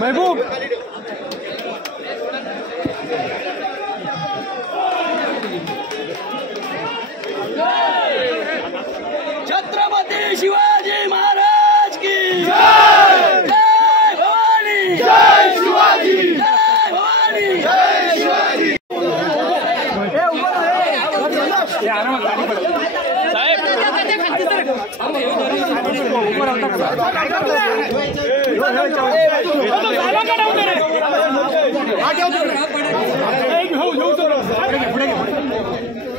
महबूब छत्रपती शिवाजी महाराज की जय। जय भवानी, जय शिवाजी, जय भवानी, जय शिवाजी।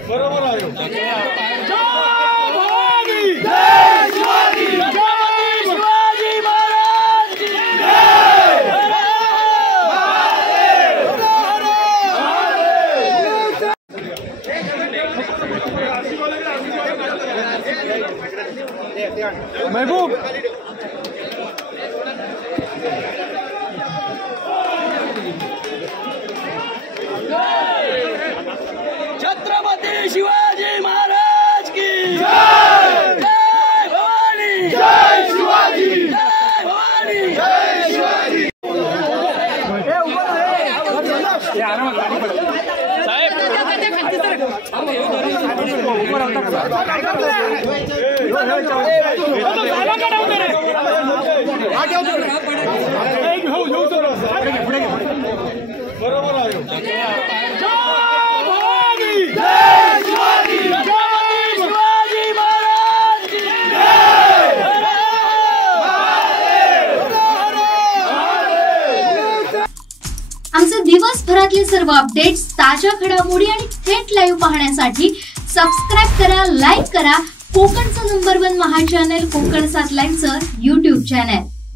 बरोबर आहे। महबूब छत्रपती शिवाजी महाराज की जय। जय भवानी, जय शिवाजी, जय भवानी, जय शिवाजी। बरोबर आहे। आमचे दिवसभरातले सर्व अपडेट्स, ताज्या घडामोडी आणि थेट लाईव्ह पाहण्यासाठी सबस्क्राइब करा, लाईक करा कोकणचं नंबर 1 महा चॅनल कोकण 7 लाईव्हचं YouTube चॅनल।